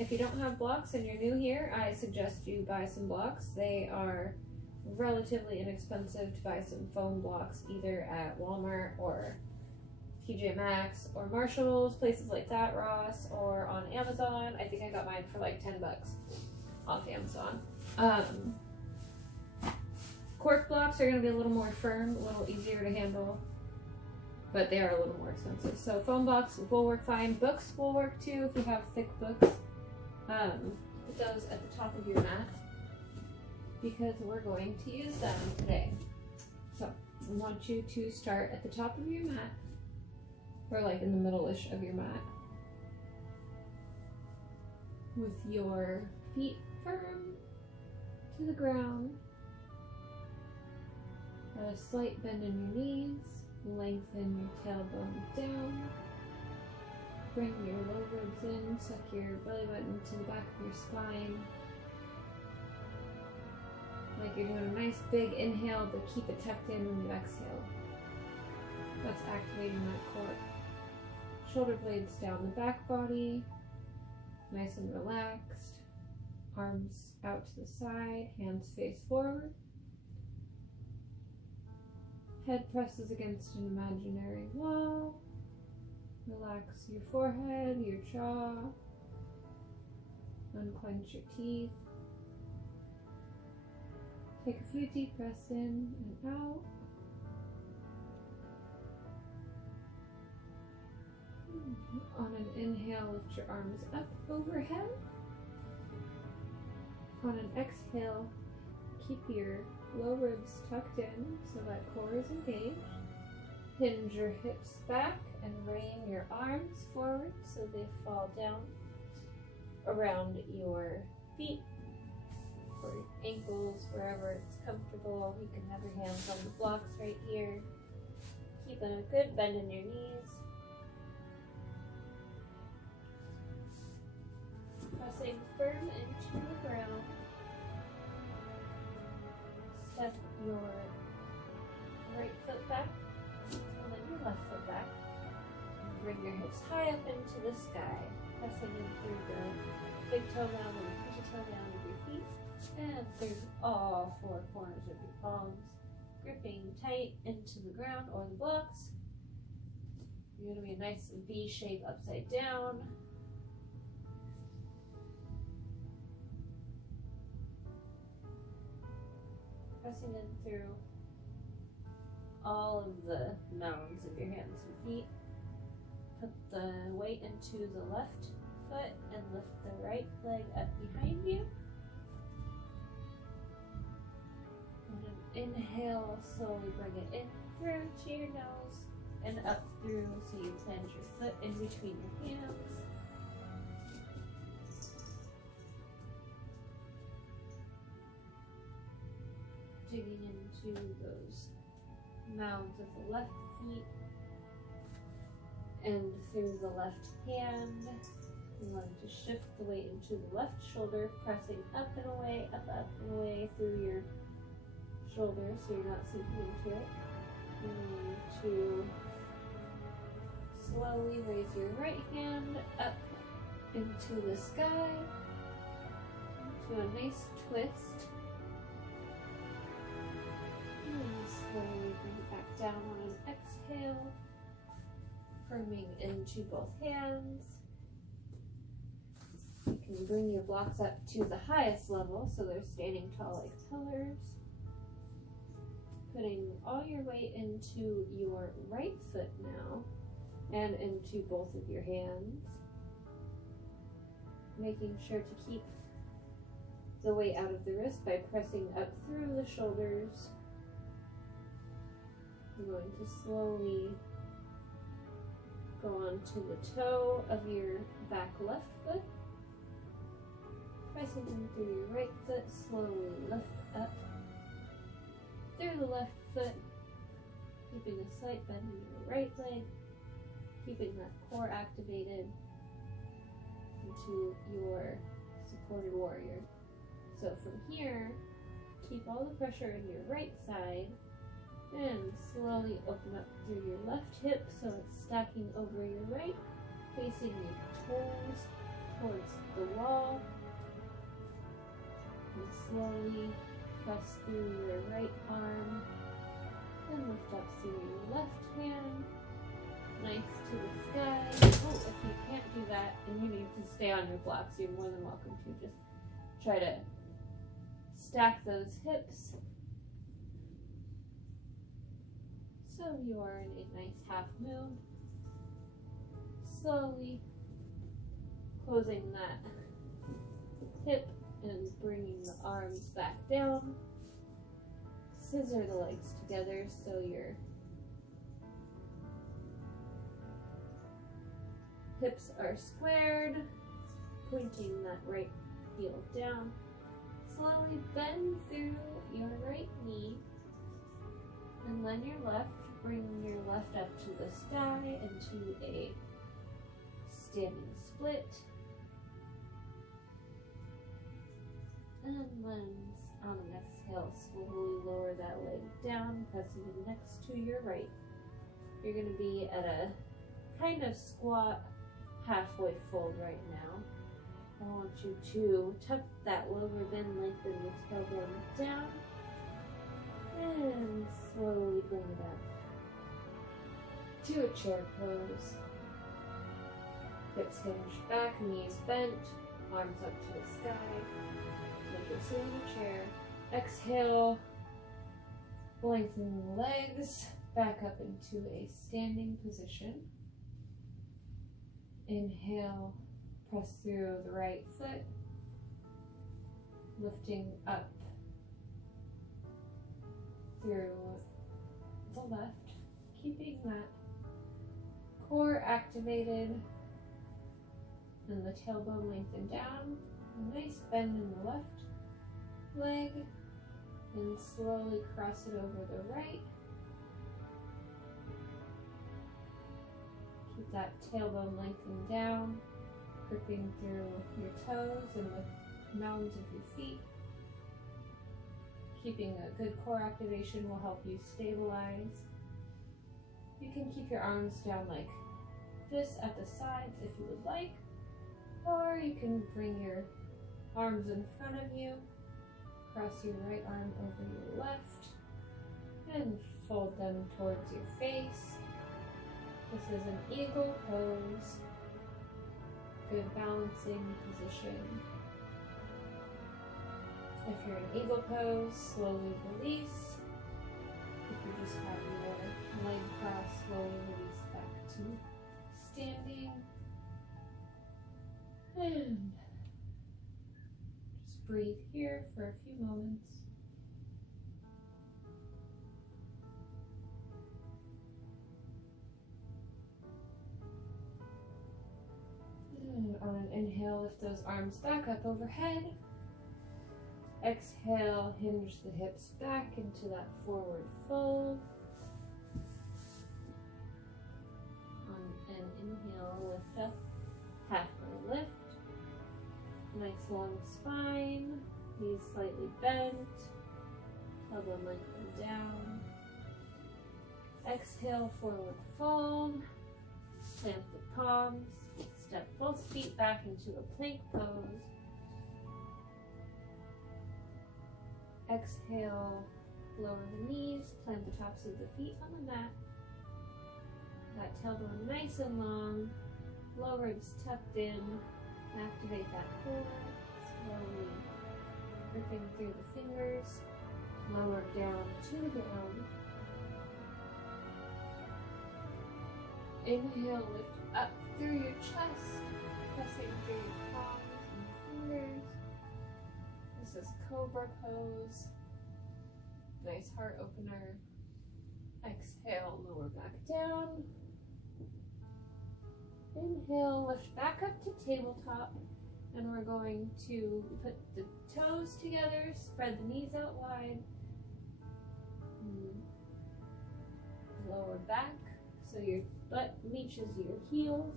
If you don't have blocks and you're new here, I suggest you buy some blocks. They are relatively inexpensive to buy some foam blocks either at Walmart or TJ Maxx or Marshalls, places like that, Ross, or on Amazon. I think I got mine for like $10 off Amazon. Cork blocks are going to be a little more firm, a little easier to handle, but they are a little more expensive. So foam blocks will work fine. Books will work too if you have thick books. Put those at the top of your mat because we're going to use them today. So I want you to start at the top of your mat, or like in the middle-ish of your mat, with your feet firm to the ground. A slight bend in your knees, lengthen your tailbone down, bring your low ribs in, suck your belly button to the back of your spine. Like you're doing a nice big inhale, but keep it tucked in when you exhale. That's activating that core. Shoulder blades down the back body, nice and relaxed. Arms out to the side, hands face forward. Head presses against an imaginary wall. Relax your forehead, your jaw. Unclench your teeth. Take a few deep breaths in and out. On an inhale, lift your arms up overhead. On an exhale, keep your low ribs tucked in so that core is engaged. Hinge your hips back and rein your arms forward so they fall down around your feet or your ankles, wherever it's comfortable. You can have your hands on the blocks right here. Keeping a good bend in your knees. Pressing firm into the ground. Step your right foot back, and then your left foot back. Bring your hips high up into the sky, pressing in through the big toe down and the pinky toe down of your feet, and through all four corners of your palms, gripping tight into the ground or the blocks. You're going to be a nice V shape upside down. Pressing in through all of the mounds of your hands and feet. Put the weight into the left foot and lift the right leg up behind you. And inhale, slowly bring it in through to your nose and up through so you plant your foot in between your hands. Digging into those mounds of the left feet and through the left hand. You're going to shift the weight into the left shoulder, pressing up and away, up and away through your shoulder so you're not sinking into it. You're going to slowly raise your right hand up into the sky, into a nice twist. And slowly bring it back down on an exhale, firming into both hands. You can bring your blocks up to the highest level so they're standing tall like pillars. Putting all your weight into your right foot now and into both of your hands. Making sure to keep the weight out of the wrist by pressing up through the shoulders. You're going to slowly go onto the toe of your back left foot. Pressing in through your right foot, slowly lift up through the left foot, keeping a slight bend in your right leg, keeping that core activated into your supported warrior. So from here, keep all the pressure in your right side and slowly open up through your left hip so it's stacking over your right, facing your toes towards the wall and slowly press through your right arm and lift up through your left hand. Nice to the sky. Oh, if you can't do that and you need to stay on your blocks, you're more than welcome to just try to stack those hips. So you are in a nice half moon. Slowly closing that hip and bringing the arms back down. Scissor the legs together so your hips are squared, pointing that right heel down. Slowly bend through your right knee and then your left. Bring your left up to the sky into a standing split. And then on an exhale, slowly lower that leg down, pressing it next to your right. You're going to be at a kind of squat halfway fold right now. I want you to tuck that lower rib in, lengthen the tailbone down, and slowly bring it up to a chair pose. Hips hinged back, knees bent, arms up to the sky. Make it sit in the chair. Exhale, lengthen the legs back up into a standing position. Inhale, press through the right foot, lifting up through the left, keeping that core activated and the tailbone lengthened down. A nice bend in the left leg, and slowly cross it over the right. Keep that tailbone lengthened down, gripping through your toes and the mounds of your feet. Keeping a good core activation will help you stabilize. You can keep your arms down like this at the sides if you would like, or you can bring your arms in front of you, cross your right arm over your left, and fold them towards your face. This is an eagle pose, good balancing position. If you're in eagle pose, slowly release. If you just have your leg crossed, slowly release back to standing. And just breathe here for a few moments. And on an inhale, lift those arms back up overhead. Exhale, hinge the hips back into that forward fold. On an inhale, lift up, halfway lift. Nice long spine, knees slightly bent, elbow lengthened down. Exhale, forward fold. Plant the palms, step both feet back into a plank pose. Exhale, lower the knees, plant the tops of the feet on the mat. That tailbone nice and long, low ribs tucked in. Activate that core, slowly gripping through the fingers, lower down to the ground. Inhale, lift up through your chest, pressing through your palms and fingers. This is cobra pose. Nice heart opener. Exhale, lower back down. Inhale, lift back up to tabletop, and we're going to put the toes together, spread the knees out wide, lower back so your butt reaches your heels,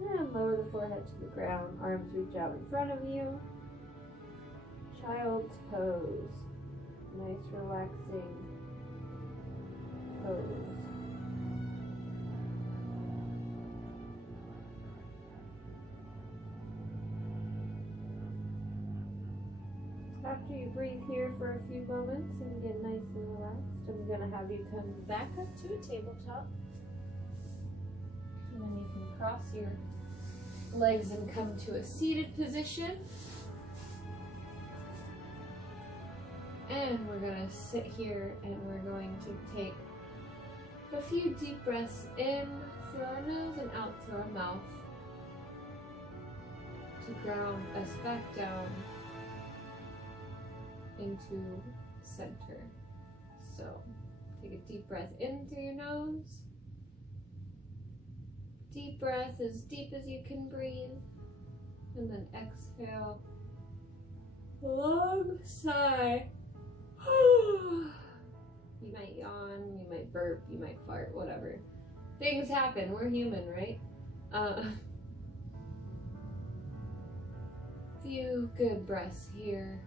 and lower the forehead to the ground, arms reach out in front of you. Child's pose, nice relaxing pose. After you breathe here for a few moments and get nice and relaxed, I'm going to have you come back up to a tabletop. And then you can cross your legs and come to a seated position. And we're going to sit here and we're going to take a few deep breaths in through our nose and out through our mouth to ground us back down into center. So take a deep breath in through your nose. Deep breath as deep as you can breathe. And then exhale. Long sigh. You might yawn, you might burp, you might fart, whatever. Things happen. We're human, right? Few good breaths here.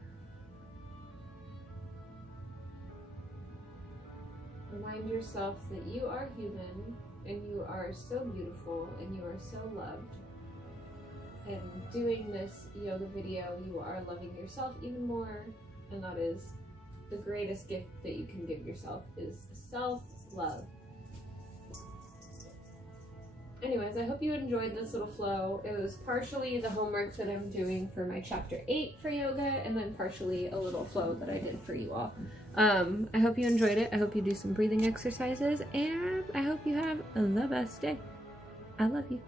Remind yourself that you are human and you are so beautiful and you are so loved. And doing this yoga video, you are loving yourself even more, and that is the greatest gift that you can give yourself is self-love. Anyways, I hope you enjoyed this little flow. It was partially the homework that I'm doing for my chapter 8 for yoga, and then partially a little flow that I did for you all. I hope you enjoyed it. I hope you do some breathing exercises, and I hope you have the best day. I love you.